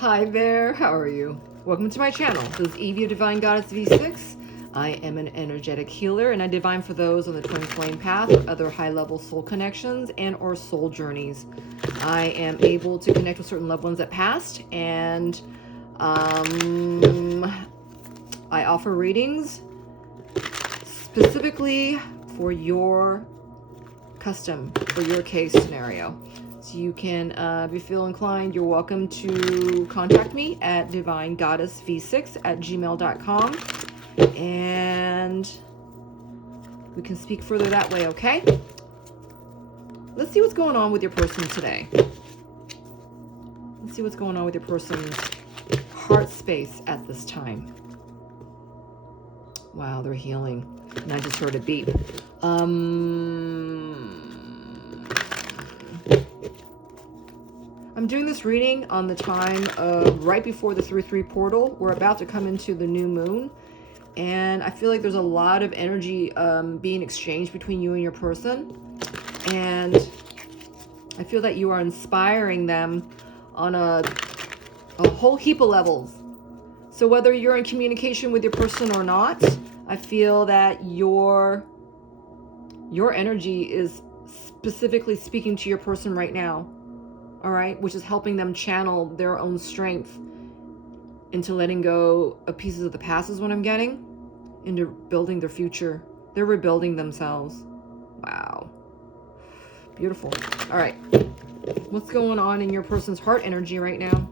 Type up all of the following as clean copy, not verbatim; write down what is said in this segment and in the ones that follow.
Hi there, how are you? Welcome to my channel. This is Evie of Divine Goddess V6. I am an energetic healer and I divine for those on the twin flame path or other high-level soul connections and or soul journeys. I am able to connect with certain loved ones that passed, and I offer readings specifically for your custom, for your case scenario. So you can, if you feel inclined, you're welcome to contact me at divinegoddessv6@gmail.com, and we can speak further that way, okay? Let's see what's going on with your person today. Let's see what's going on with your person's heart space at this time. Wow, they're healing. And I just heard a beep. I'm doing this reading on the time of right before the 3-3 portal. We're about to come into the new moon, and I feel like there's a lot of energy being exchanged between you and your person, and I feel that you are inspiring them on a whole heap of levels. So whether you're in communication with your person or not, I feel that your energy is specifically speaking to your person right now. All right, which is helping them channel their own strength into letting go of pieces of the past is what I'm getting, into building their future. They're rebuilding themselves. Wow. Beautiful. All right. What's going on in your person's heart energy right now?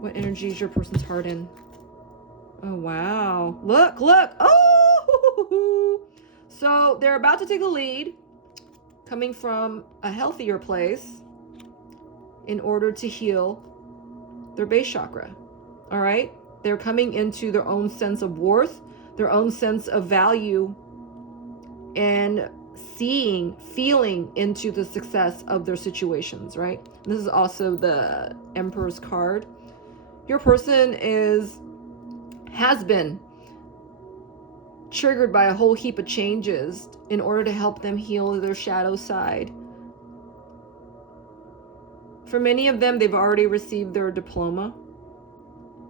What energy is your person's heart in? Oh, wow. Look, look. Oh! So they're about to take the lead, coming from a healthier place in order to heal their base chakra. All right? They're coming into their own sense of worth, their own sense of value, and feeling into the success of their situations, right? This is also the Emperor's card. Your person has been triggered by a whole heap of changes in order to help them heal their shadow side. For many of them, they've already received their diploma.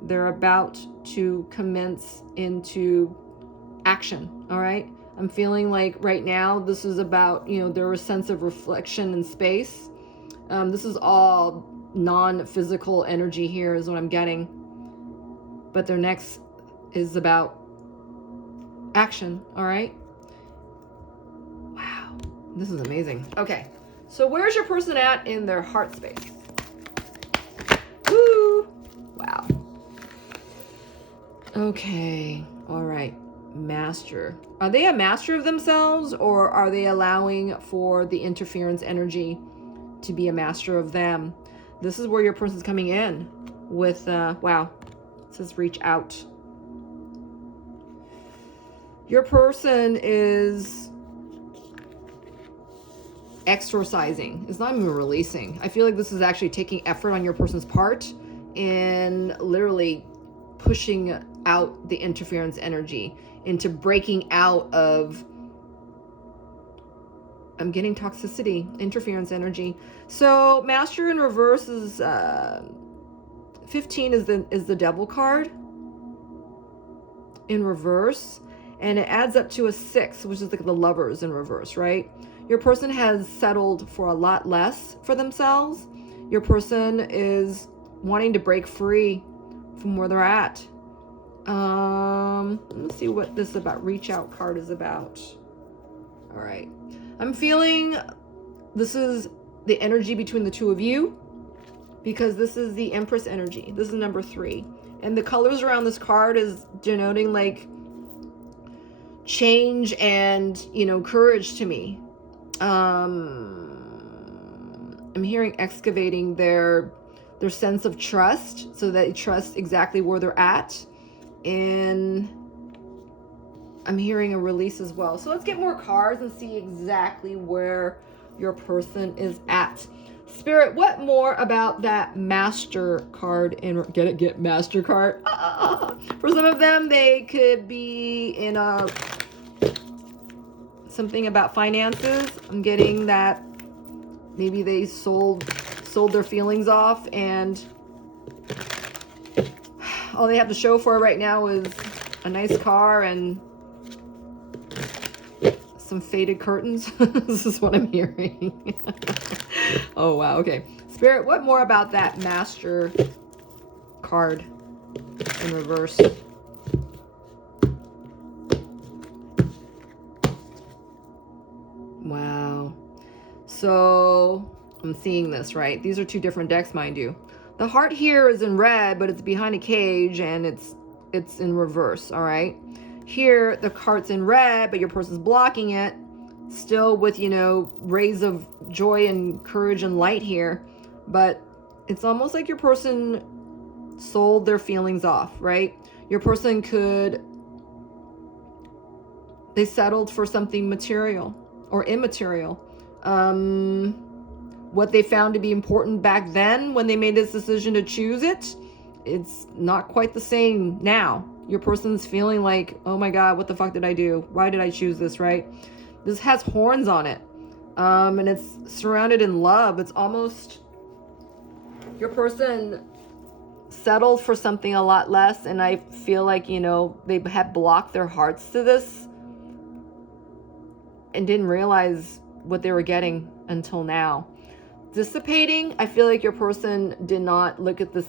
They're about to commence into action, all right? I'm feeling like right now this is about, their sense of reflection in space. This is all non-physical energy here is what I'm getting. But their next is about action, all right? Wow, this is amazing. Okay, so where's your person at in their heart space? Woo! Wow. Okay, all right. Master. Are they a master of themselves, or are they allowing for the interference energy to be a master of them? This is where your person's coming in with, wow, it says reach out. Your person is exorcising. It's not even releasing. I feel like this is actually taking effort on your person's part in literally pushing out the interference energy into breaking out of, I'm getting toxicity, interference energy. So Master in reverse is 15 is the Devil card in reverse. And it adds up to a 6, which is like the Lovers in reverse, right? Your person has settled for a lot less for themselves. Your person is wanting to break free from where they're at. Let's see what this about reach out card is about. All right. I'm feeling this is the energy between the two of you, because this is the Empress energy. This is number 3. And the colors around this card is denoting like change and, courage to me. I'm hearing excavating their sense of trust, so that they trust exactly where they're at. And I'm hearing a release as well. So let's get more cards and see exactly where your person is at. Spirit, what more about that Master card? And get Master card. For some of them, they could be in something about finances. I'm getting that maybe they sold sold their feelings off, and all they have to show for it right now is a nice car and some faded curtains. This is what I'm hearing. Oh, wow. Okay. Spirit, what more about that Master card in reverse? Wow. So I'm seeing this, right? These are two different decks, mind you. The heart here is in red, but it's behind a cage, and it's in reverse, all right? Here, the heart's in red, but your person's blocking it, still with, you know, rays of joy and courage and light here. But it's almost like your person sold their feelings off, right? Your person they settled for something material or immaterial. What they found to be important back then when they made this decision to choose it, it's not quite the same now. Your person's feeling like, oh my God, what the fuck did I do? Why did I choose this, right? This has horns on it. And it's surrounded in love. It's almost your person settled for something a lot less. And I feel like, you know, they had blocked their hearts to this and didn't realize what they were getting until now. Dissipating, I feel like your person did not look at the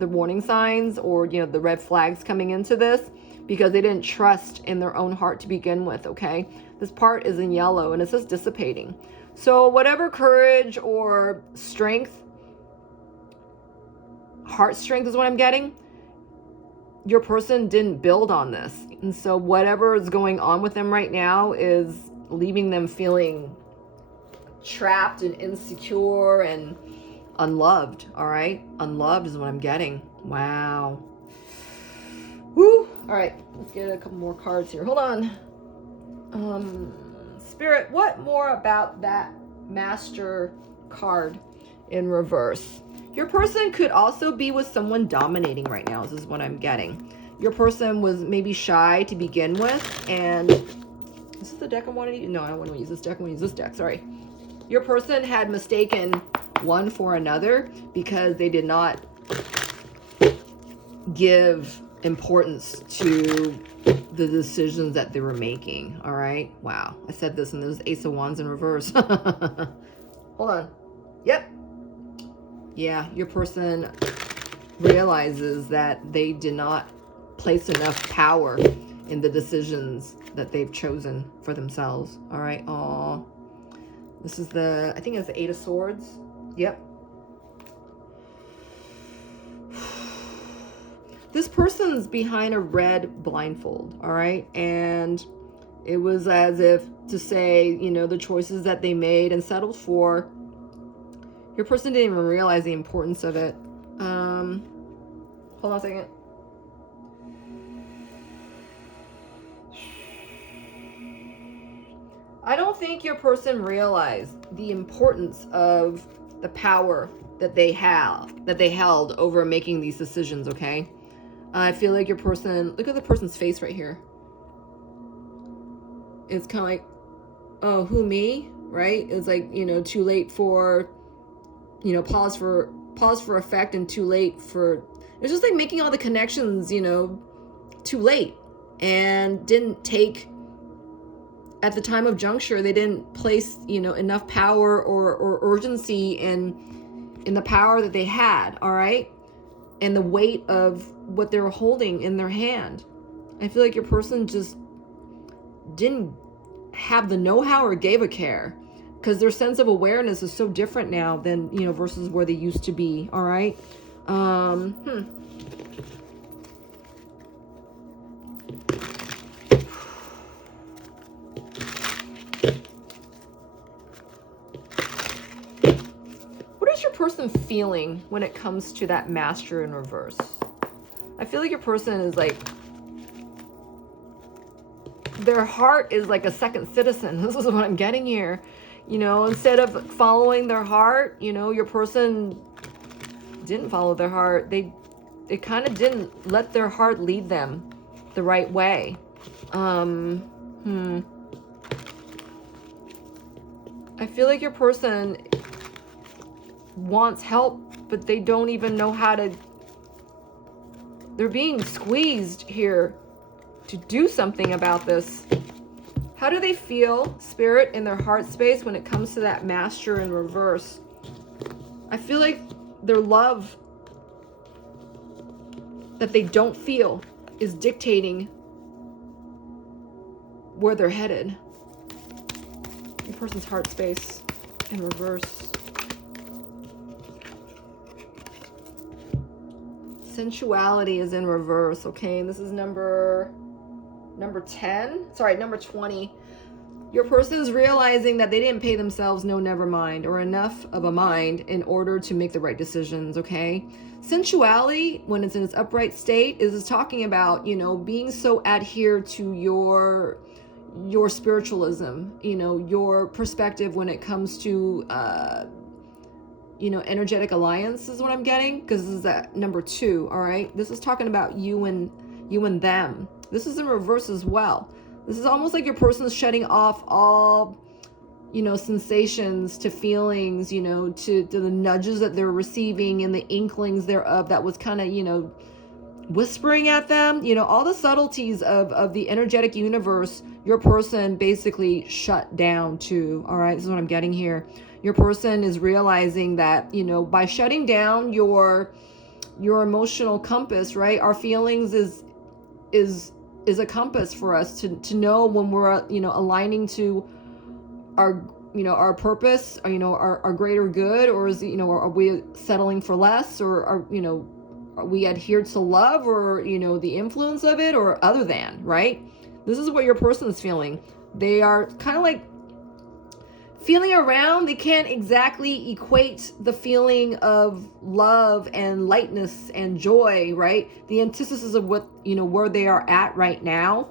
warning signs, or, you know, the red flags coming into this, because they didn't trust in their own heart to begin with, okay? This part is in yellow, and it says dissipating. So whatever courage or strength, heart strength is what I'm getting, your person didn't build on this. And so whatever is going on with them right now is leaving them feeling trapped and insecure and unloved, all right? Unloved is what I'm getting. Wow. Woo. All right, let's get a couple more cards here. Hold on. Spirit, what more about that Master card in reverse? Your person could also be with someone dominating right now. This is what I'm getting. Your person was maybe shy to begin with, and this is the deck I want to use. No, I don't want to use this deck. I want to use this deck. Sorry. Your person had mistaken one for another because they did not give importance to the decisions that they were making. All right. Wow. I said this, and there's Ace of Wands in reverse. Hold on. Yep. Yeah. Your person realizes that they did not place enough power in the decisions that they've chosen for themselves. All right. Aw. This is I think it's the Eight of Swords. Yep. This person's behind a red blindfold, all right? And it was as if to say, you know, the choices that they made and settled for, your person didn't even realize the importance of it. Hold on a second. I don't think your person realized the importance of the power that they held over making these decisions, okay? I feel like your person, look at the person's face right here. It's kind of like, oh, who, me? Right? It's like, you know, too late for, you know, pause for effect, and too late for, it's just like making all the connections, you know, too late, and didn't take, at the time of juncture, they didn't place, you know, enough power or urgency in the power that they had, all right? And the weight of what they were holding in their hand. I feel like your person just didn't have the know-how or gave a care, because their sense of awareness is so different now than, you know, versus where they used to be, all right? Person feeling when it comes to that Master in reverse? I feel like your person is like, their heart is like a second citizen. This is what I'm getting here. You know, instead of following their heart, you know, your person didn't follow their heart. They kind of didn't let their heart lead them the right way. I feel like your person wants help, but they don't even know how to. They're being squeezed here to do something about this. How do they feel, Spirit, in their heart space when it comes to that Master in reverse? I feel like their love that they don't feel is dictating where they're headed. Your person's heart space in reverse. Sensuality is in reverse, okay? This is number 10. Sorry, number 20. Your person is realizing that they didn't pay themselves no never mind or enough of a mind in order to make the right decisions, okay? Sensuality, when it's in its upright state, is talking about, you know, being so adhered to your spiritualism, you know, your perspective when it comes to you know, energetic alliance is what I'm getting, because this is at number 2. All right, this is talking about you and them. This is in reverse as well. This is almost like your person is shutting off all, you know, sensations to feelings, you know, to the nudges that they're receiving and the inklings thereof that was kind of, you know, whispering at them, you know, all the subtleties of the energetic universe. Your person basically shut down too. All right, this is what I'm getting here. Your person is realizing that, you know, by shutting down your emotional compass, right? Our feelings is a compass for us to know when we're, you know, aligning to our, you know, our purpose, or, you know, our greater good, or is, you know, are we settling for less, or are, you know, are we adhered to love, or, you know, the influence of it, or other than, right? This is what your person is feeling. They are kind of like feeling around. They can't exactly equate the feeling of love and lightness and joy, right? The antithesis of what, you know, where they are at right now.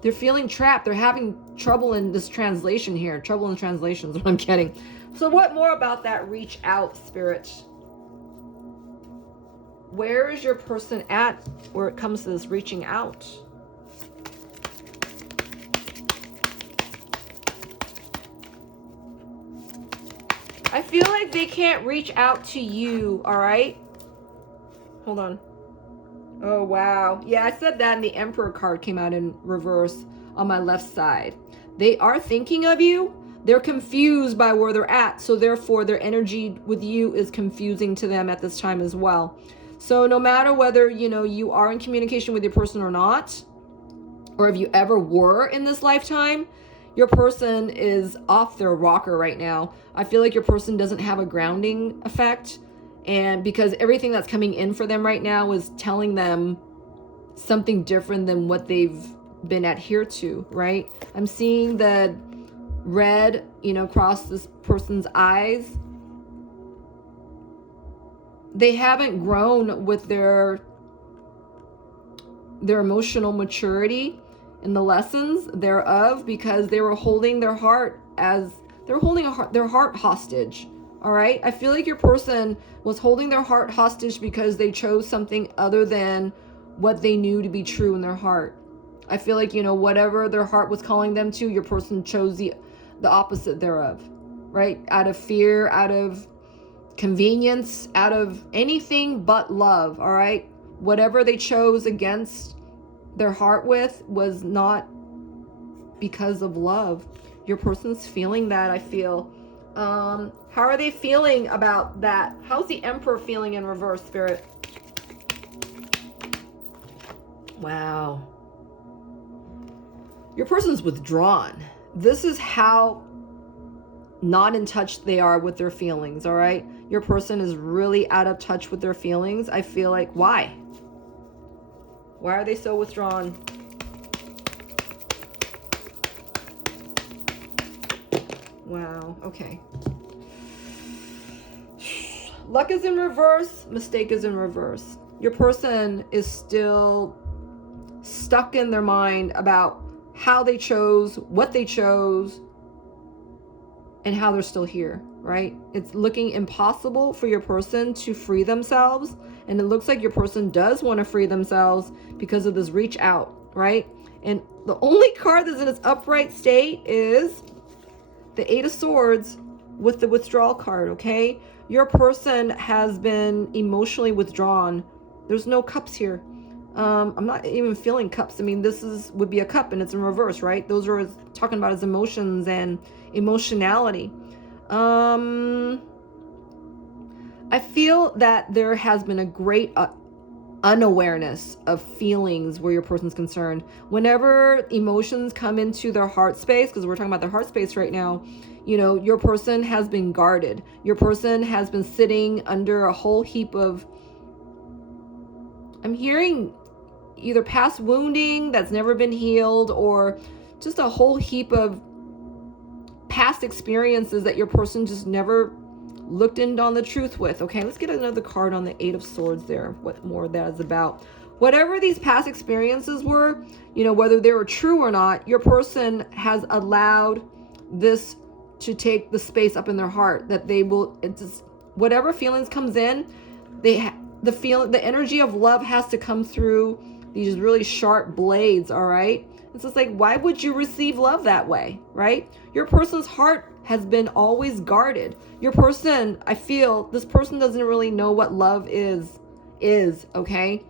They're feeling trapped. They're having trouble in this translation here. Trouble in translation is what I'm getting. So what more about that reach out, Spirit? Where is your person at where it comes to this reaching out? I feel like they can't reach out to you, all right? Hold on. Oh, wow. Yeah, I said that, and the Emperor card came out in reverse on my left side. They are thinking of you. They're confused by where they're at, so therefore their energy with you is confusing to them at this time as well. So no matter whether, you know, you are in communication with your person or not, or if you ever were in this lifetime, your person is off their rocker right now. I feel like your person doesn't have a grounding effect, and because everything that's coming in for them right now is telling them something different than what they've been adhered to, right? I'm seeing the red, you know, across this person's eyes. They haven't grown with their emotional maturity in the lessons thereof, because they were holding their heart as they're holding their heart hostage. All right, I feel like your person was holding their heart hostage because they chose something other than what they knew to be true in their heart. I feel like, you know, whatever their heart was calling them to, your person chose the opposite thereof, right? Out of fear, out of convenience, out of anything but love. All right, whatever they chose against their heart with was not because of love. Your person's feeling that, I feel. How are they feeling about that? How's the Emperor feeling in reverse, Spirit? Wow. Your person's withdrawn. This is how not in touch they are with their feelings, all right? Your person is really out of touch with their feelings. I feel like, why? Why are they so withdrawn? Wow, okay. Luck is in reverse, mistake is in reverse. Your person is still stuck in their mind about how they chose, what they chose, and how they're still here, right? It's looking impossible for your person to free themselves. And it looks like your person does want to free themselves because of this reach out, right? And the only card that's in its upright state is the 8 of Swords with the withdrawal card, okay? Your person has been emotionally withdrawn. There's no cups here. I'm not even feeling cups. I mean, would be a cup and it's in reverse, right? Those are talking about his emotions and emotionality. I feel that there has been a great unawareness of feelings where your person's concerned. Whenever emotions come into their heart space, because we're talking about their heart space right now, you know, your person has been guarded. Your person has been sitting under a whole heap of, I'm hearing either past wounding that's never been healed, or just a whole heap of past experiences that your person just never looked in on the truth with. Okay, let's get another card on the Eight of Swords there, what more that is about. Whatever these past experiences were, you know, whether they were true or not, your person has allowed this to take the space up in their heart, that they will, it's just, whatever feelings comes in, the energy of love has to come through these really sharp blades. All right, it's just like, why would you receive love that way, right? Your person's heart has been always guarded. Your person, I feel this person doesn't really know what love is, okay?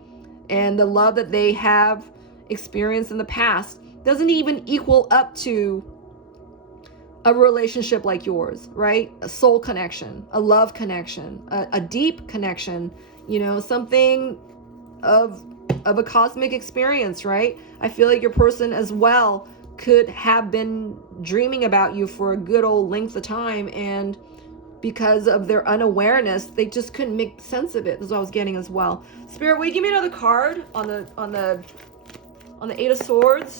And the love that they have experienced in the past doesn't even equal up to a relationship like yours, right? A soul connection, a love connection, a deep connection, you know, something of a cosmic experience, right? I feel like your person as well could have been dreaming about you for a good old length of time, and because of their unawareness, they just couldn't make sense of it. This is what I was getting as well. Spirit, will you give me another card on the Eight of Swords?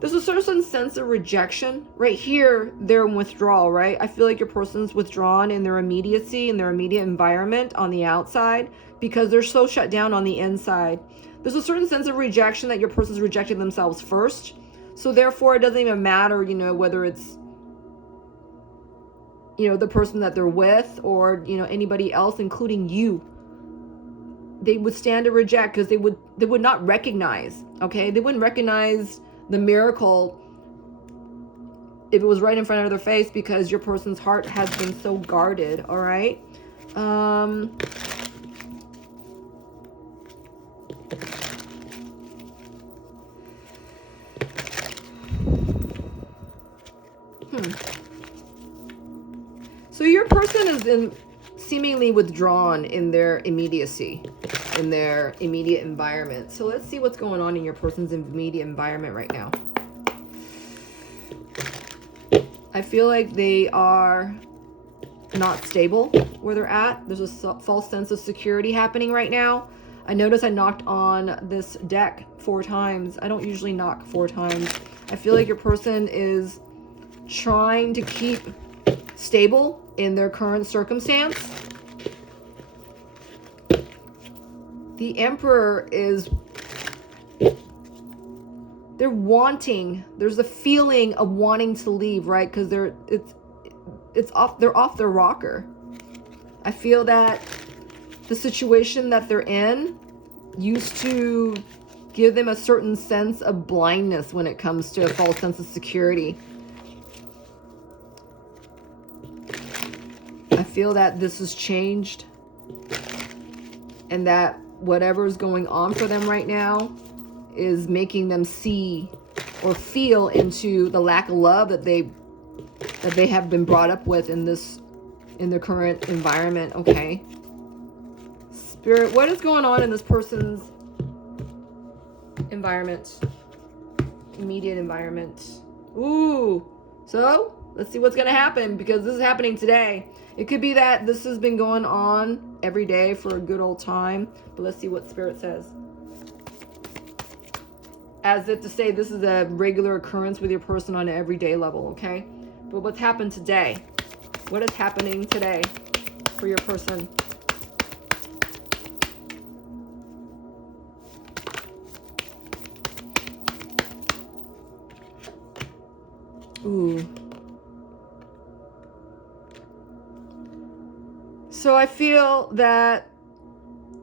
There's a certain sense of rejection. Right here, they're in withdrawal, right? I feel like your person's withdrawn in their immediacy, in their immediate environment on the outside, because they're so shut down on the inside. There's a certain sense of rejection that your person's rejected themselves first. So therefore, it doesn't even matter, you know, whether it's, you know, the person that they're with or, you know, anybody else, including you. They would stand to reject because they would not recognize, okay? They wouldn't recognize the miracle if it was right in front of their face, because your person's heart has been so guarded. All right. So your person is seemingly withdrawn in their immediacy, in their immediate environment. So let's see what's going on in your person's immediate environment right now. I feel like they are not stable where they're at. There's a false sense of security happening right now. I noticed I knocked on this deck 4 times. I don't usually knock 4 times. I feel like your person is trying to keep stable in their current circumstance. The Emperor is, they're wanting, there's a feeling of wanting to leave, right? Because they're off their rocker. I feel that the situation that they're in used to give them a certain sense of blindness when it comes to a false sense of security. I feel that this has changed, and that whatever is going on for them right now is making them see or feel into the lack of love that they have been brought up with in their current environment. Okay, Spirit, what is going on in this person's environment, immediate environment? Ooh, so let's see what's gonna happen, because this is happening today. It could be that this has been going on every day for a good old time, but let's see what Spirit says. As if to say this is a regular occurrence with your person on an everyday level, okay? But what's happened today? What is happening today for your person? Ooh. So I feel that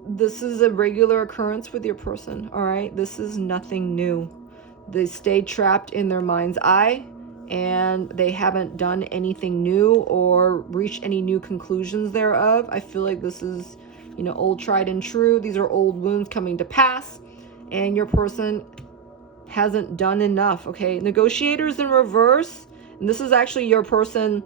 this is a regular occurrence with your person, all right? This is nothing new. They stay trapped in their mind's eye. and they haven't done anything new or reached any new conclusions thereof. I feel like this is, you know, old tried and true. These are old wounds coming to pass, and your person hasn't done enough. Okay, negotiators in reverse, and this is actually your person,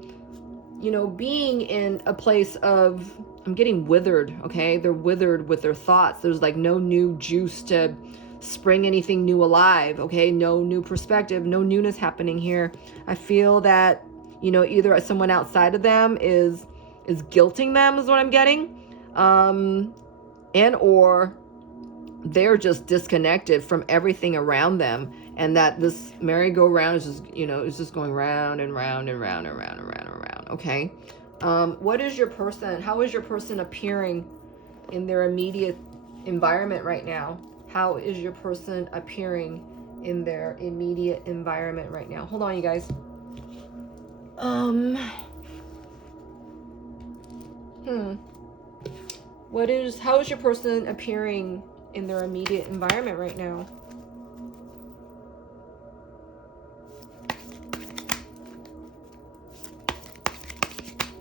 you know, being in a place of, I'm getting withered. Okay, they're withered with their thoughts. There's like no new juice to spring anything new alive. Okay, no new perspective, no newness happening here. I feel that, you know, either someone outside of them is guilting them, is what I'm getting, and or they're just disconnected from everything around them, and that this merry-go-round is just, you know, is just going round and round and round and round and round and round. Okay, what is your person, how is your person appearing in their immediate environment right now? How is your person appearing in their immediate environment right now? Hold on, you guys. How is your person appearing in their immediate environment right now?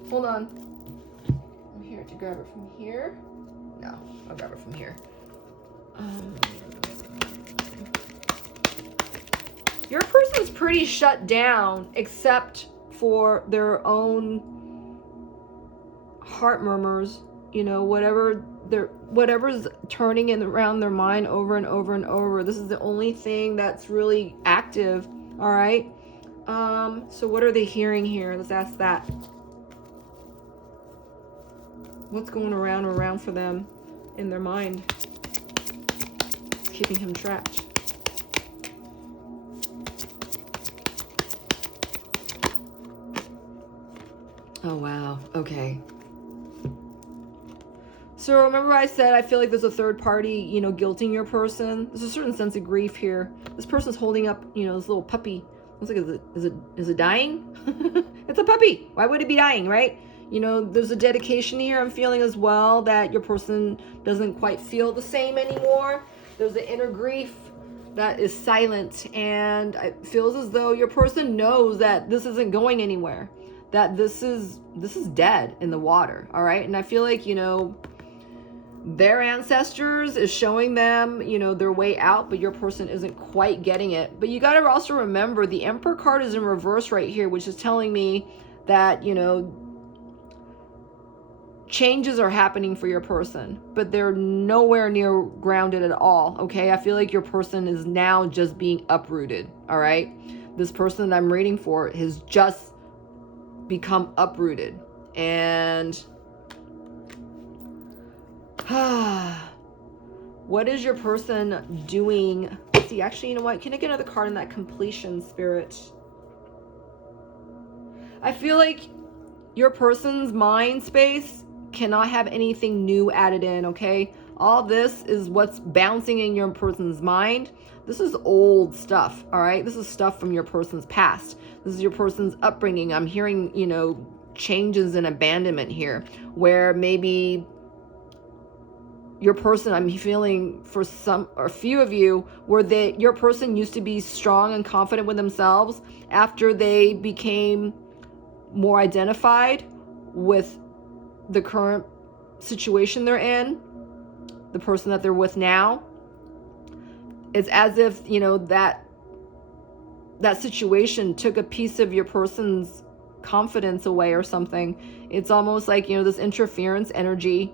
Hold on. I'm here to grab it from here. No, I'll grab it from here. Your person's pretty shut down, except for their own heart murmurs, you know, whatever's turning in around their mind over and over and over. This is the only thing that's really active. All right, so what are they hearing here? Let's ask that. What's going around and around for them in their mind? It's keeping him trapped. Oh, wow. Okay. So remember I said I feel like there's a third party, you know, guilting your person. There's a certain sense of grief here. This person's holding up, you know, this little puppy. Looks like, is it dying? It's a puppy. Why would it be dying, right? You know, there's a dedication here I'm feeling as well, that your person doesn't quite feel the same anymore. There's an inner grief that is silent, and it feels as though your person knows that this isn't going anywhere, that this is dead in the water. All right, and I feel like, you know, their ancestors is showing them, you know, their way out, but your person isn't quite getting it. But you got to also remember the Emperor card is in reverse right here, which is telling me that, you know, changes are happening for your person, but they're nowhere near grounded at all. Okay, I feel like your person is now just being uprooted. All right, this person that I'm reading for has just become uprooted. And what is your person doing? Let's see, actually, you know what, can I get another card in that completion spirit? I feel like your person's mind space cannot have anything new added in. Okay, all this is what's bouncing in your person's mind. This is old stuff. All right, this is stuff from your person's past. This is your person's upbringing. I'm hearing, you know, changes and abandonment here, where maybe your person, I'm feeling for some or a few of you, where your person used to be strong and confident with themselves after they became more identified with the current situation they're in, the person that they're with now. It's as if, you know, that situation took a piece of your person's confidence away or something. It's almost like, you know, this interference energy,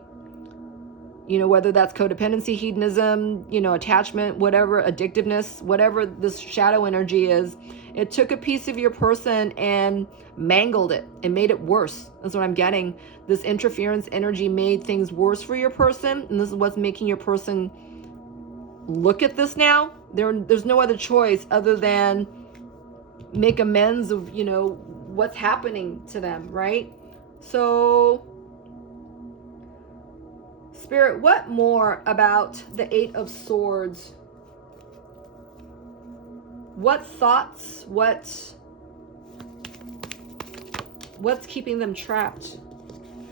you know, whether that's codependency, hedonism, you know, attachment, whatever, addictiveness, whatever this shadow energy is, it took a piece of your person and mangled it and made it worse. That's what I'm getting. This interference energy made things worse for your person, and this is what's making your person look at this now. There's no other choice other than make amends of, you know, what's happening to them, right? So Spirit, what more about the Eight of Swords? What thoughts, what's keeping them trapped?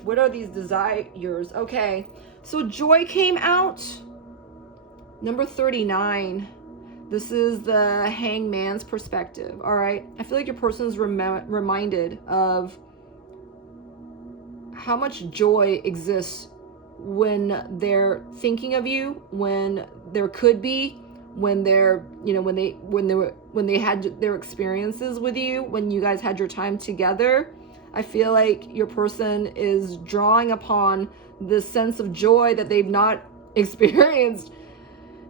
What are these desires? Okay, so joy came out. Number 39. This is the hangman's perspective, all right? I feel like your person is reminded of how much joy exists when they're thinking of you, when there could be, when they're, you know, when they had their experiences with you, when you guys had your time together. I feel like your person is drawing upon this sense of joy that they've not experienced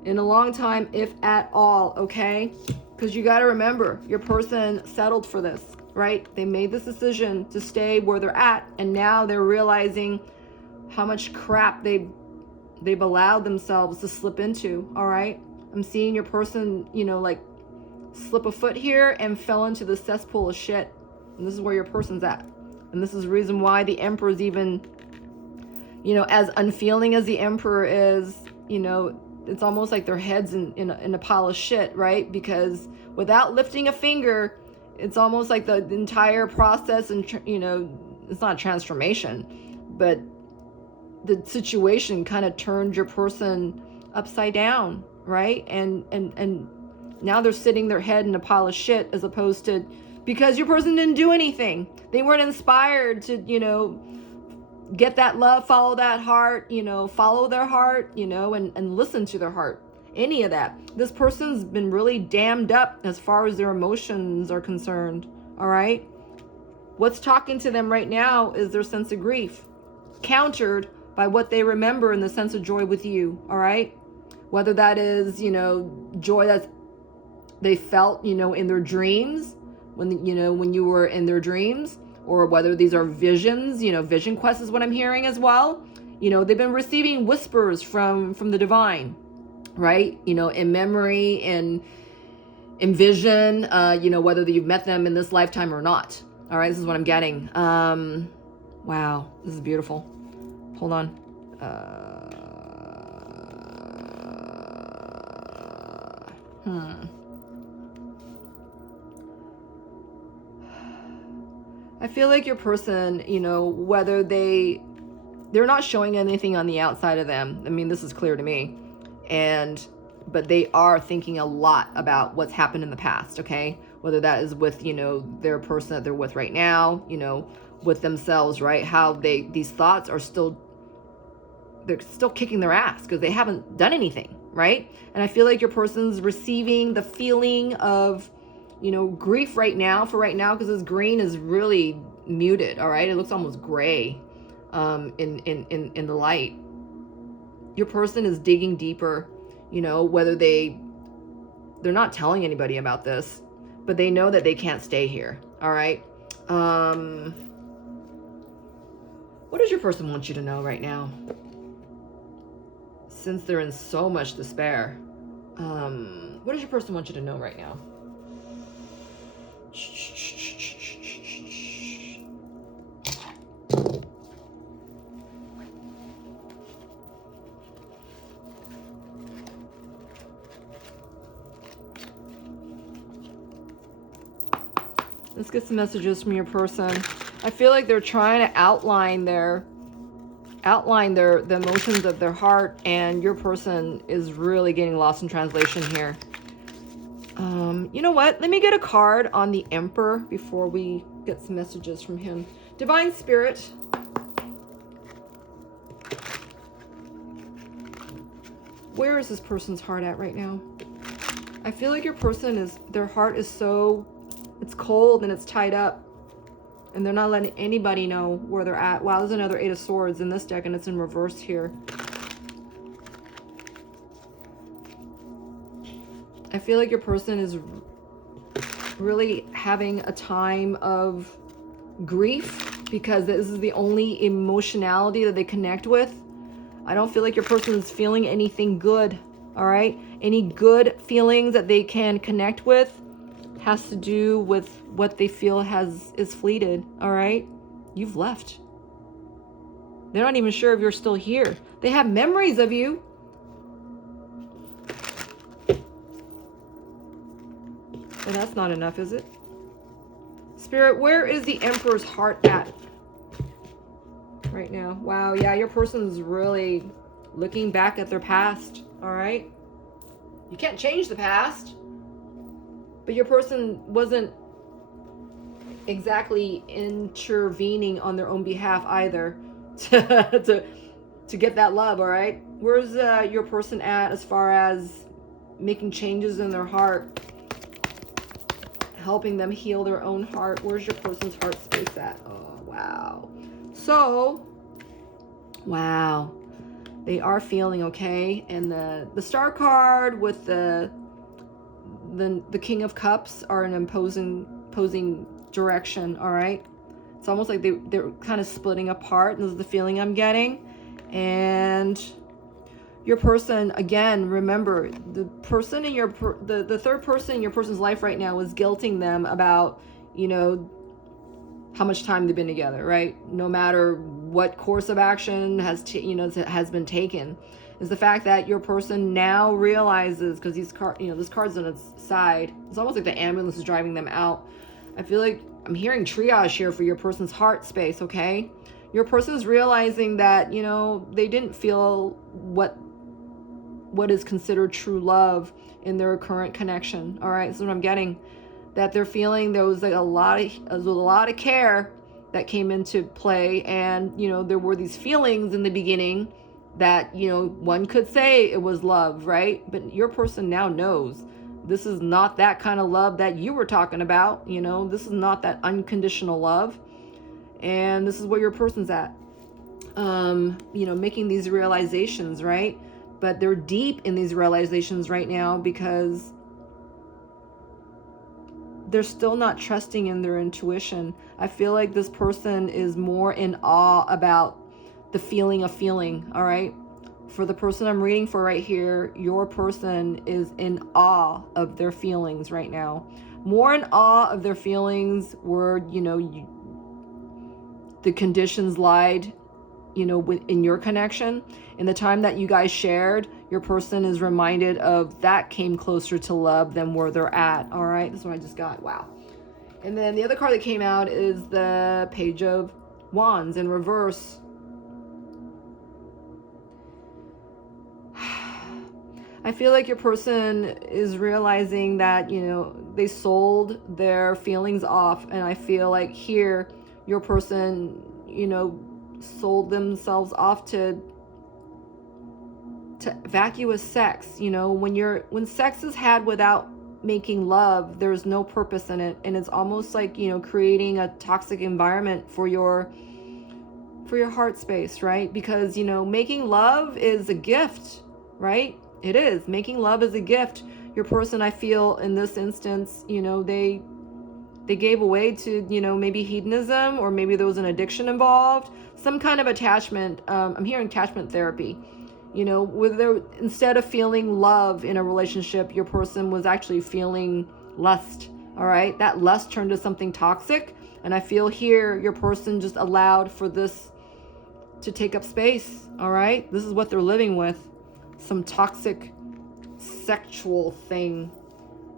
in a long time, if at all, okay? Because you got to remember, your person settled for this, right? They made this decision to stay where they're at, and now they're realizing how much crap they've allowed themselves to slip into, all right? I'm seeing your person, you know, like slip a foot here and fell into the cesspool of shit. And this is where your person's at. And this is the reason why the Emperor is even, you know, as unfeeling as the Emperor is, you know, it's almost like their head's in a pile of shit, right? Because without lifting a finger, it's almost like the entire process and, you know, it's not a transformation, but the situation kind of turned your person upside down, right? And now they're sitting their head in a pile of shit, as opposed to, because your person didn't do anything. They weren't inspired to, you know, get that love, follow that heart, you know, follow their heart, you know, and listen to their heart. Any of that. This person's been really dammed up as far as their emotions are concerned, all right? What's talking to them right now is their sense of grief, countered by what they remember in the sense of joy with you, all right? Whether that is, you know, joy that they felt, you know, in their dreams, when, you know, when you were in their dreams, or whether these are visions, you know, vision quest is what I'm hearing as well. You know, they've been receiving whispers from the divine, right? You know, in memory and in vision, you know, whether you've met them in this lifetime or not. All right, this is what I'm getting. Wow, this is beautiful. Hold on. I feel like your person, you know, whether they're not showing anything on the outside of them. I mean, this is clear to me. But they are thinking a lot about what's happened in the past, okay? Whether that is with, you know, their person that they're with right now, you know, with themselves, right? How these thoughts are they're still kicking their ass because they haven't done anything, right? And I feel like your person's receiving the feeling of, you know, grief right now, because this green is really muted, all right? It looks almost gray in the light. Your person is digging deeper, you know, whether they're not telling anybody about this, but they know that they can't stay here, all right? What does your person want you to know right now? Since they're in so much despair, what does your person want you to know right now? Let's get some messages from your person. I feel like they're trying to outline the emotions of their heart, and your person is really getting lost in translation here. You know what? Let me get a card on the Emperor before we get some messages from him. Divine Spirit. Where is this person's heart at right now? I feel like your person their heart is it's cold and it's tied up. And they're not letting anybody know where they're at. Wow, there's another 8 of Swords in this deck, and it's in reverse here. I feel like your person is really having a time of grief because this is the only emotionality that they connect with. I don't feel like your person is feeling anything good, all right? Any good feelings that they can connect with has to do with what they feel is fleeted, all right? You've left. They're not even sure if you're still here. They have memories of you. Well, that's not enough, is it? Spirit, where is the Emperor's heart at right now? Wow, yeah, your person's really looking back at their past, all right? You can't change the past, but your person wasn't exactly intervening on their own behalf either to get that love. All right, where's your person at as far as making changes in their heart, helping them heal their own heart? Where's your person's heart space at? Oh, wow. So, wow, they are feeling okay. And the star card with the King of Cups are an opposing direction. All right, it's almost like they're kind of splitting apart. This is the feeling I'm getting. And your person, again, remember, the person in the third person in your person's life right now is guilting them about, you know, how much time they've been together, right? No matter what course of action has been taken, is the fact that your person now realizes, because this card's on its side. It's almost like the ambulance is driving them out. I feel like I'm hearing triage here for your person's heart space, okay? Your person's realizing that, you know, they didn't feel what is considered true love in their current connection. All right, this is what I'm getting. That they're feeling there was like a lot of care that came into play, and you know, there were these feelings in the beginning that, you know, one could say it was love, right? But your person now knows this is not that kind of love that you were talking about. You know, this is not that unconditional love, and this is where your person's at. You know, making these realizations, right? But they're deep in these realizations right now because they're still not trusting in their intuition. I feel like this person is more in awe about the feeling of feeling, all right? For the person I'm reading for right here, your person is in awe of their feelings right now. More in awe of their feelings where, you know, the conditions lied, you know, in your connection. In the time that you guys shared, your person is reminded of that came closer to love than where they're at. All right, this is what I just got. Wow. And then the other card that came out is the Page of Wands in reverse. I feel like your person is realizing that, you know, they sold their feelings off. And I feel like here, your person, you know, sold themselves off to vacuous sex. You know, when sex is had without making love, there's no purpose in it, and it's almost like, you know, creating a toxic environment for your heart space, right? Because, you know, making love is a gift, right? It is. Making love is a gift. Your person, I feel in this instance, you know, they gave away to, you know, maybe hedonism, or maybe there was an addiction involved, some kind of attachment. I'm hearing attachment therapy. You know, instead of feeling love in a relationship, your person was actually feeling lust. All right, that lust turned to something toxic, and I feel here your person just allowed for this to take up space. All right, this is what they're living with, some toxic sexual thing.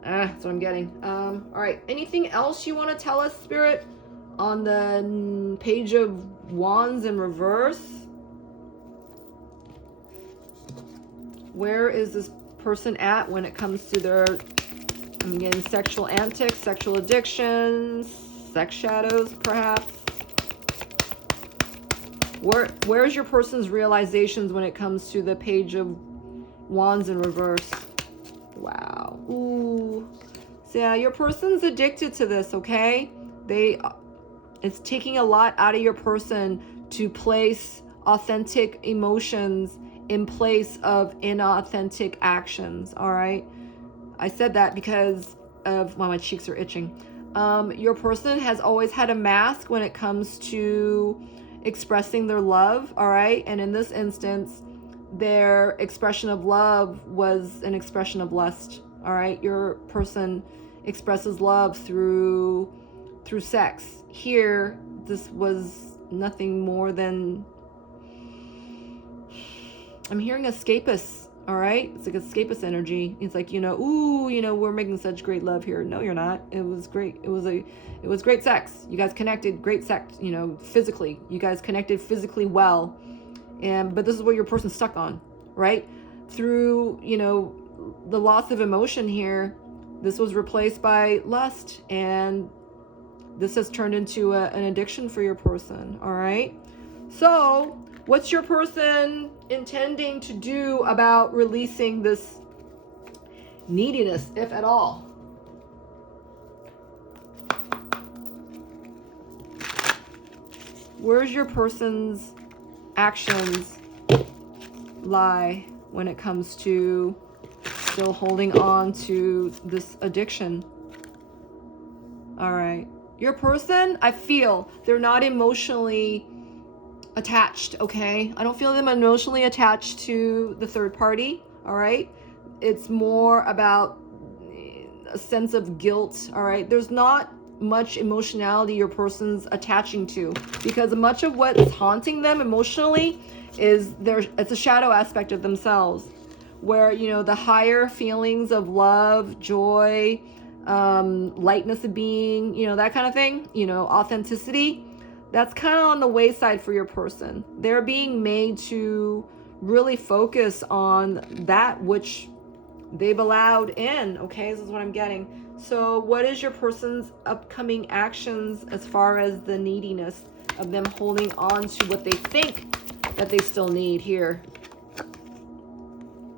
That's what I'm getting. All right, anything else you want to tell us, Spirit, on the Page of Wands in reverse? Where is this person at when it comes to their, I'm getting sexual antics, sexual addictions, sex shadows, perhaps? Where's your person's realizations when it comes to the Page of Wands in reverse? Wow. Ooh. So yeah, your person's addicted to this, okay? It's taking a lot out of your person to place authentic emotions in place of inauthentic actions. All right, I said that because of, well, my cheeks are itching. Your person has always had a mask when it comes to expressing their love. All right, and in this instance, their expression of love was an expression of lust. All right, your person expresses love through sex. Here, this was nothing more than, I'm hearing escapist. All right, it's like escapist energy. It's like, you know, ooh, you know, we're making such great love here. No, you're not. It was great. It was great sex. You guys connected, great sex. You know, physically, you guys connected physically well. But this is what your person's stuck on, right? Through, you know, the loss of emotion here. This was replaced by lust, and this has turned into an addiction for your person. All right. So what's your person intending to do about releasing this neediness, if at all? Where's your person's actions lie when it comes to still holding on to this addiction? All right. Your person, I feel they're not emotionally attached, okay? I don't feel them emotionally attached to the third party, all right? It's more about a sense of guilt, all right? There's not much emotionality your person's attaching to, because much of what's haunting them emotionally is it's a shadow aspect of themselves, where, you know, the higher feelings of love, joy, lightness of being, you know, that kind of thing, you know, authenticity, that's kind of on the wayside for your person. They're being made to really focus on that which they've allowed in. Okay, this is what I'm getting. So what is your person's upcoming actions as far as the neediness of them holding on to what they think that they still need here?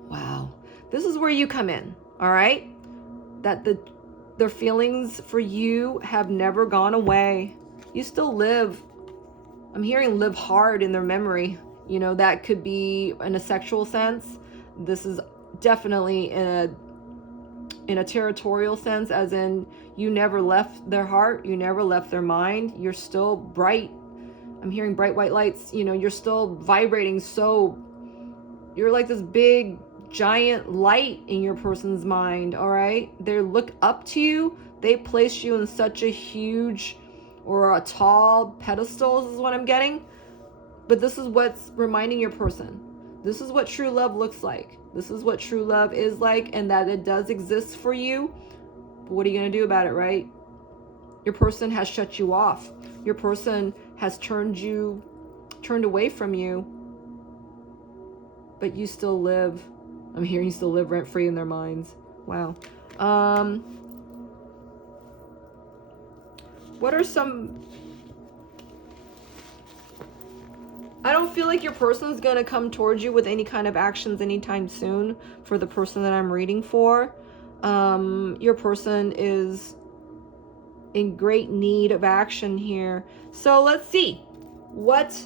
Wow. This is where you come in, all right? That their feelings for you have never gone away. You still live. I'm hearing live hard in their memory. You know, that could be in a sexual sense. This is definitely in a territorial sense, as in you never left their heart, you never left their mind. You're still bright. I'm hearing bright white lights. You know, you're still vibrating, so you're like this big giant light in your person's mind. All right, they look up to you. They place you in such a huge or a tall pedestal. This is what I'm getting. But this is what's reminding your person. This is what true love looks like. This is what true love is like, and that it does exist for you. But what are you going to do about it, right? Your person has shut you off. Your person has turned away from you. But you still live. I'm hearing you still live rent-free in their minds. Wow. What are some... I don't feel like your person's going to come towards you with any kind of actions anytime soon for the person that I'm reading for. Your person is in great need of action here. So let's see. What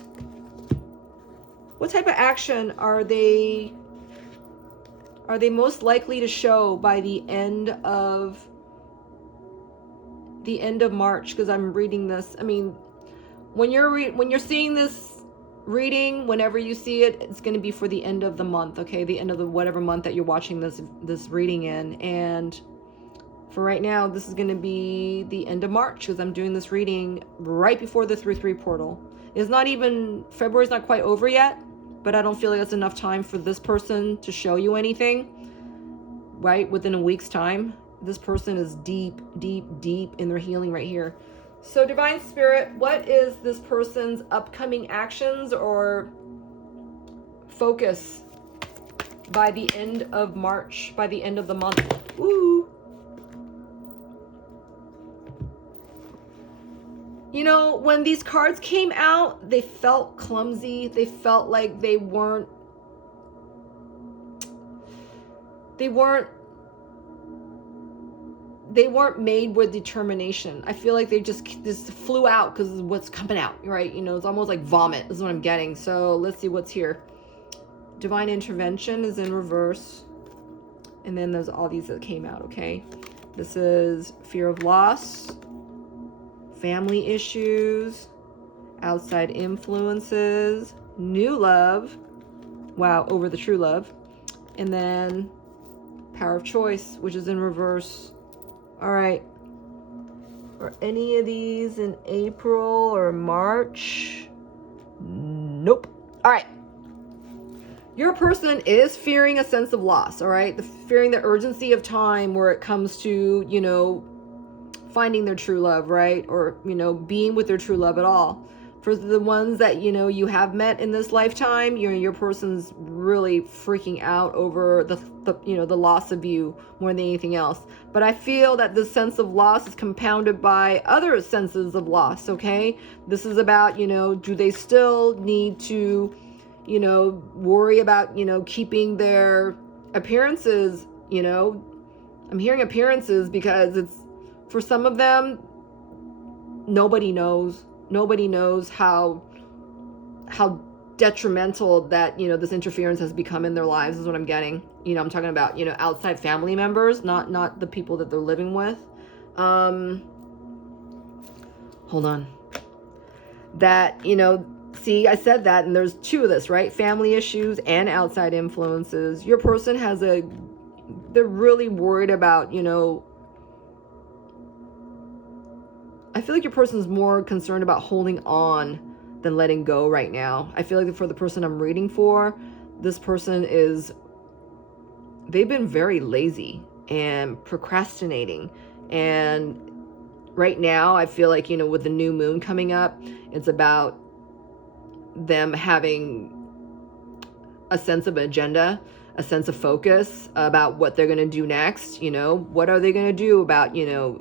type of action are they most likely to show by the end of March? Because I'm reading this. I mean, when you're seeing this reading, whenever you see it, it's going to be for the end of the month, okay? The end of the whatever month that you're watching this reading in. And for right now, this is going to be the end of March, because I'm doing this reading right before the 3/3 portal. It's not even, February's not quite over yet, but I don't feel like that's enough time for this person to show you anything, right? Within a week's time. This person is deep, deep, deep in their healing right here. So Divine Spirit, what is this person's upcoming actions or focus by the end of March, by the end of the month? Woo! You know, when these cards came out, they felt clumsy. They felt like they weren't made with determination. I feel like they just flew out because of what's coming out, right? You know, it's almost like vomit is what I'm getting. So let's see what's here. Divine intervention is in reverse. And then there's all these that came out, okay? This is fear of loss, family issues, outside influences, new love. Wow, over the true love. And then power of choice, which is in reverse. All right. Are any of these in April or March? Nope. All right. Your person is fearing a sense of loss, all right? Fearing the urgency of time where it comes to, you know, finding their true love, right? Or, you know, being with their true love at all. For the ones that, you know, you have met in this lifetime, your person's really freaking out over the you know, the loss of you more than anything else. But I feel that this sense of loss is compounded by other senses of loss, okay? This is about, you know, do they still need to, you know, worry about, you know, keeping their appearances, you know? I'm hearing appearances because it's, for some of them, nobody knows how detrimental that, you know, this interference has become in their lives, is what I'm getting. You know, I'm talking about, you know, outside family members, not the people that they're living with. Hold on. That, you know, see, I said that, and there's two of this, right? Family issues and outside influences. Your person they're really worried about, you know, I feel like your person's more concerned about holding on than letting go right now. I feel like for the person I'm reading for, this person they've been very lazy and procrastinating. And right now, I feel like, you know, with the new moon coming up, it's about them having a sense of agenda, a sense of focus about what they're going to do next. You know, what are they going to do about, you know,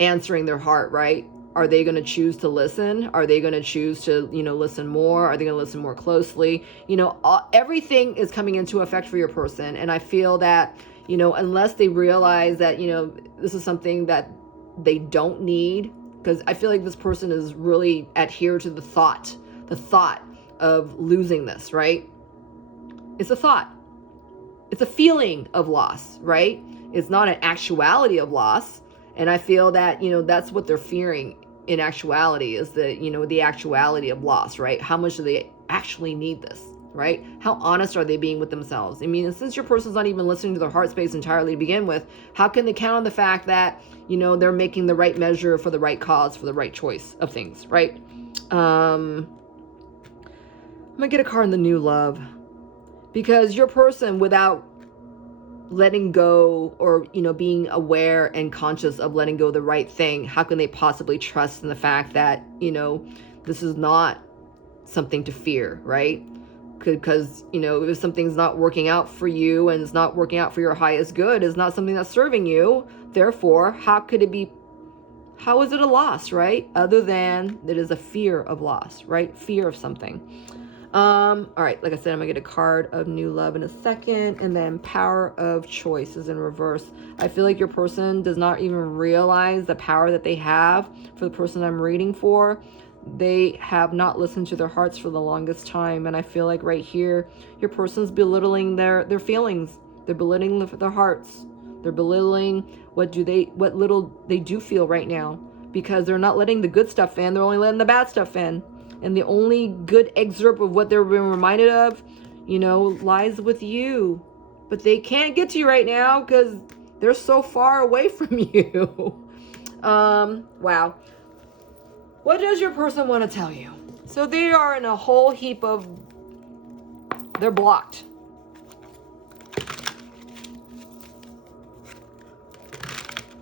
answering their heart, right? Are they going to choose to listen? Are they going to choose to, you know, listen more? Are they going to listen more closely? You know, everything is coming into effect for your person. And I feel that, you know, unless they realize that, you know, this is something that they don't need, because I feel like this person is really adhered to the thought of losing this, right? It's a thought. It's a feeling of loss, right? It's not an actuality of loss. And I feel that, you know, that's what they're fearing in actuality, is the, you know, the actuality of loss, right? How much do they actually need this, right? How honest are they being with themselves? I mean, since your person's not even listening to their heart space entirely to begin with, how can they count on the fact that, you know, they're making the right measure for the right cause, for the right choice of things, right? I'm gonna get a card in the new love, because your person, without letting go, or, you know, being aware and conscious of letting go the right thing, how can they possibly trust in the fact that, you know, this is not something to fear, right? Because, you know, if something's not working out for you and it's not working out for your highest good, it's not something that's serving you. Therefore, how is it a loss, right? Other than it is a fear of loss, right? Fear of something. All right, like I said, I'm gonna get a card of new love in a second, and then power of choice is in reverse. I feel like your person does not even realize the power that they have. For the person I'm reading for, they have not listened to their hearts for the longest time, and I feel like right here, your person's belittling their feelings. They're belittling their hearts. They're belittling what little they do feel right now, because they're not letting the good stuff in. They're only letting the bad stuff in. And the only good excerpt of what they're being reminded of, you know, lies with you. But they can't get to you right now because they're so far away from you. Wow. What does your person want to tell you? So they are in a whole heap of, they're blocked.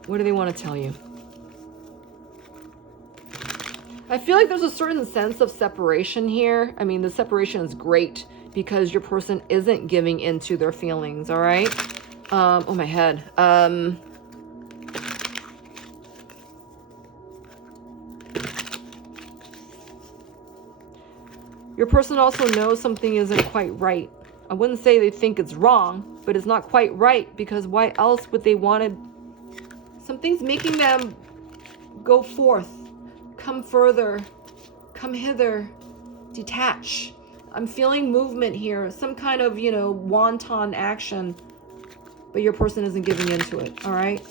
What do they want to tell you? I feel like there's a certain sense of separation here. I mean, the separation is great because your person isn't giving into their feelings, all right? Oh, my head. Your person also knows something isn't quite right. I wouldn't say they think it's wrong, but it's not quite right, because why else would they want to... Something's making them go forth. Come further, come hither, detach. I'm feeling movement here, some kind of, you know, wanton action, but your person isn't giving into it, all right?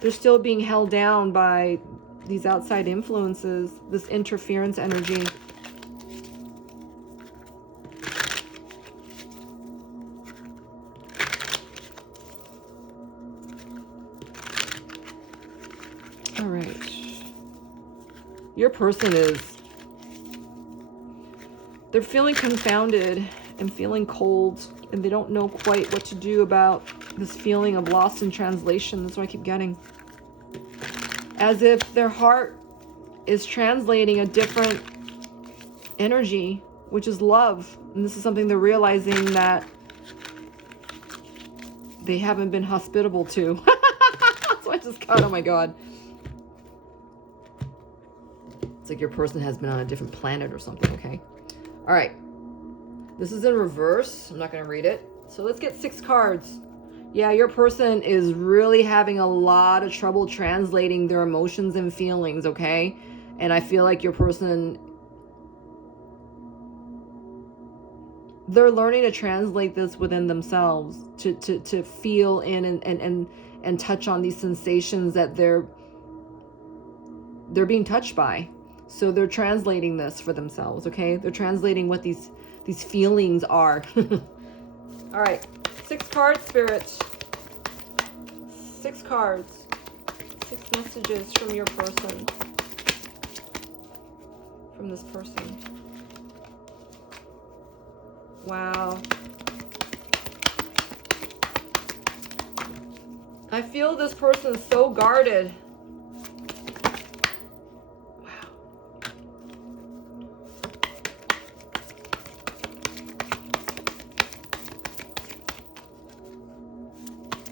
They're still being held down by these outside influences, this interference energy. All right. Your person they're feeling confounded and feeling cold, and they don't know quite what to do about this feeling of lost in translation. That's what I keep getting. as if their heart is translating a different energy, which is love. And this is something they're realizing that they haven't been hospitable to. So I just got, oh my God. It's like your person has been on a different planet or something, okay? All right. This is in reverse. I'm not going to read it. So let's get 6 cards. Yeah, your person is really having a lot of trouble translating their emotions and feelings, okay? And I feel like your person, they're learning to translate this within themselves, to feel in and touch on these sensations that they're being touched by. So they're translating this for themselves, okay? They're translating what these feelings are. All right, 6 cards, Spirit. 6 cards. 6 messages from your person. From this person. Wow. I feel this person is so guarded.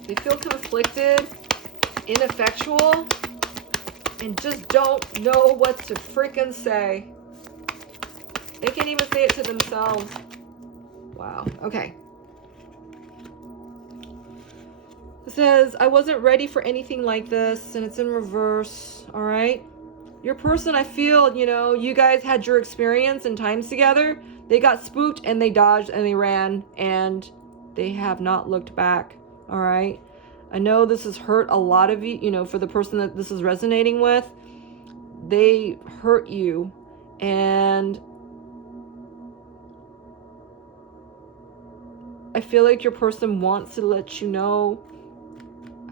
They feel conflicted, ineffectual, and just don't know what to freaking say. They can't even say it to themselves. Wow. Okay. It says, I wasn't ready for anything like this, and it's in reverse. All right. Your person, I feel, you guys had your experience and times together. They got spooked and they dodged and they ran, and they have not looked back. All right. I know this has hurt a lot of you, for the person that this is resonating with. They hurt you, and I feel like your person wants to let you know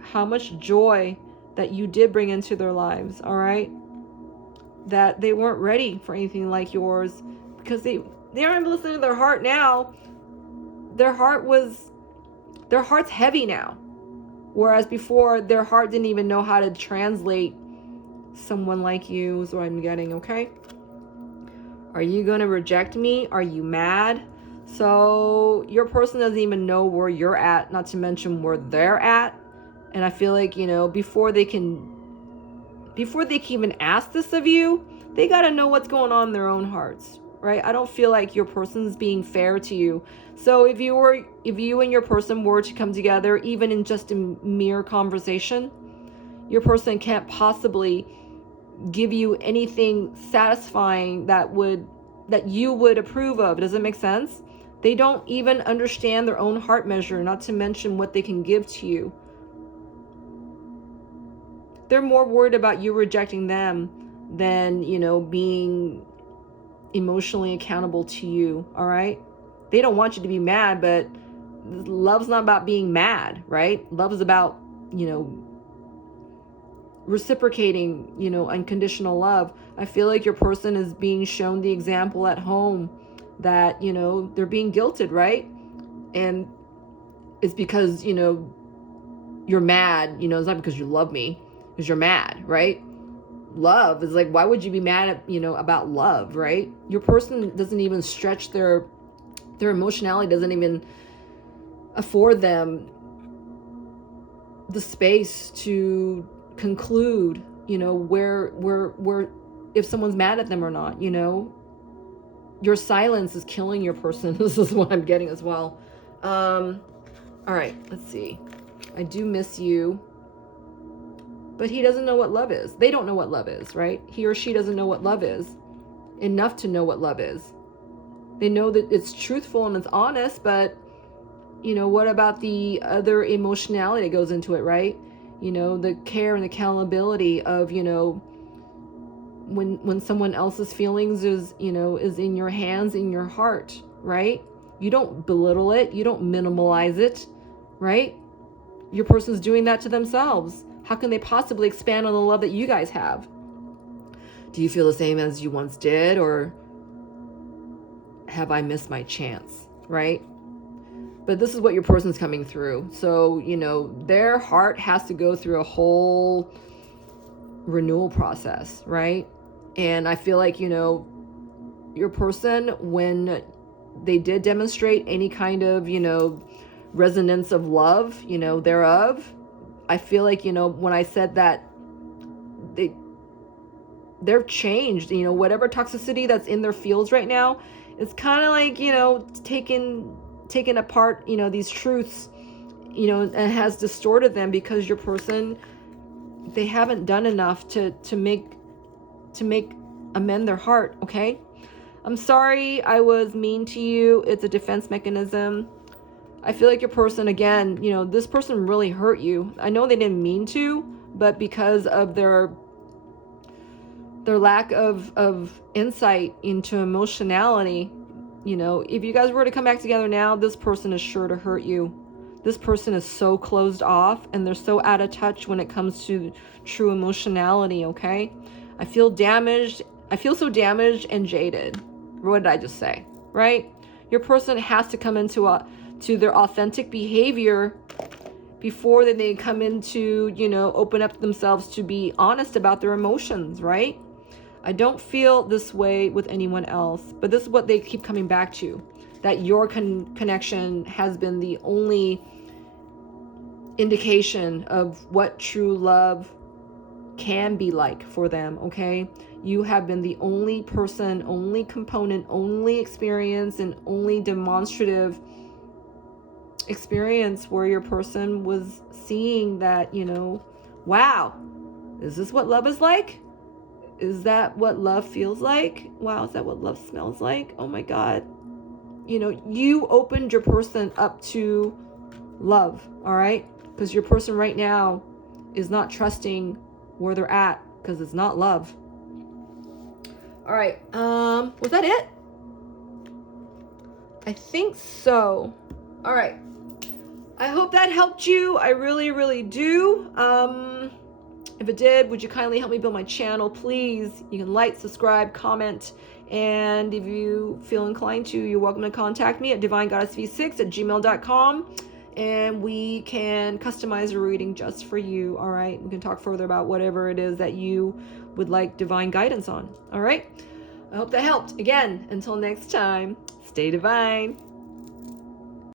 how much joy that you did bring into their lives, all right? That they weren't ready for anything like yours, because they aren't even listening to their heart now. Their heart's heavy now. Whereas before, their heart didn't even know how to translate someone like you, is what I'm getting, okay? Are you going to reject me? Are you mad? So your person doesn't even know where you're at, not to mention where they're at. And I feel like, before they can even ask this of you, they got to know what's going on in their own hearts, right? I don't feel like your person's being fair to you. So if you and your person were to come together, even in just a mere conversation, your person can't possibly give you anything satisfying that you would approve of. Does it make sense? They don't even understand their own heart measure, not to mention what they can give to you. They're more worried about you rejecting them than, being emotionally accountable to you, all right? They don't want you to be mad, but love's not about being mad, right? Love is about, reciprocating, unconditional love. I feel like your person is being shown the example at home that, they're being guilted, right? And it's because, you're mad, it's not because you love me, because you're mad, right? Love is like, why would you be mad at, about love, right? Your person doesn't even stretch their emotionality, doesn't even afford them the space to conclude, where if someone's mad at them or not, your silence is killing your person. This is what I'm getting as well. All right, let's see. I do miss you. But he doesn't know what love is. They don't know what love is, right? He or she doesn't know what love is enough to know what love is. They know that it's truthful and it's honest, but, what about the other emotionality that goes into it, right? The care and accountability of, when someone else's feelings is in your hands, in your heart, right? You don't belittle it. You don't minimalize it, right? Your person's doing that to themselves. How can they possibly expand on the love that you guys have? Do you feel the same as you once did, or have I missed my chance, right? But this is what your person's coming through. So, their heart has to go through a whole renewal process, right? And I feel like, you know, your person, when they did demonstrate any kind of, you know, resonance of love, you know, thereof, I feel like, you know, when I said that they're changed, you know, whatever toxicity that's in their fields right now, it's kind of like, you know, taking apart, you know, these truths, you know, and has distorted them because your person, they haven't done enough to amend their heart. Okay, I'm sorry I was mean to you. It's a defense mechanism. I feel like your person, again, you know, this person really hurt you. I know they didn't mean to, but because of their lack of insight into emotionality, you know, if you guys were to come back together now, this person is sure to hurt you. This person is so closed off and they're so out of touch when it comes to true emotionality, okay? I feel damaged. I feel so damaged and jaded. What did I just say? Right? Your person has to come into to their authentic behavior before they come into, you know, open up themselves to be honest about their emotions, right? I don't feel this way with anyone else, but this is what they keep coming back to, that your connection has been the only indication of what true love can be like for them, okay? You have been the only person, only component, only experience, and only demonstrative experience where your person was seeing that, you know, wow, is this what love is like? Is that what love feels like? Wow, is that what love smells like? Oh my God. You know, you opened your person up to love, all right? Because your person right now is not trusting where they're at because it's not love. All right, was that it? I think so. All right. I hope that helped you. I really, really do. If it did, would you kindly help me build my channel, please? You can like, subscribe, comment, and if you feel inclined to, you're welcome to contact me at divinegoddessv6@gmail.com, and we can customize a reading just for you, all right? We can talk further about whatever it is that you would like divine guidance on, all right? I hope that helped. Again, until next time, stay divine.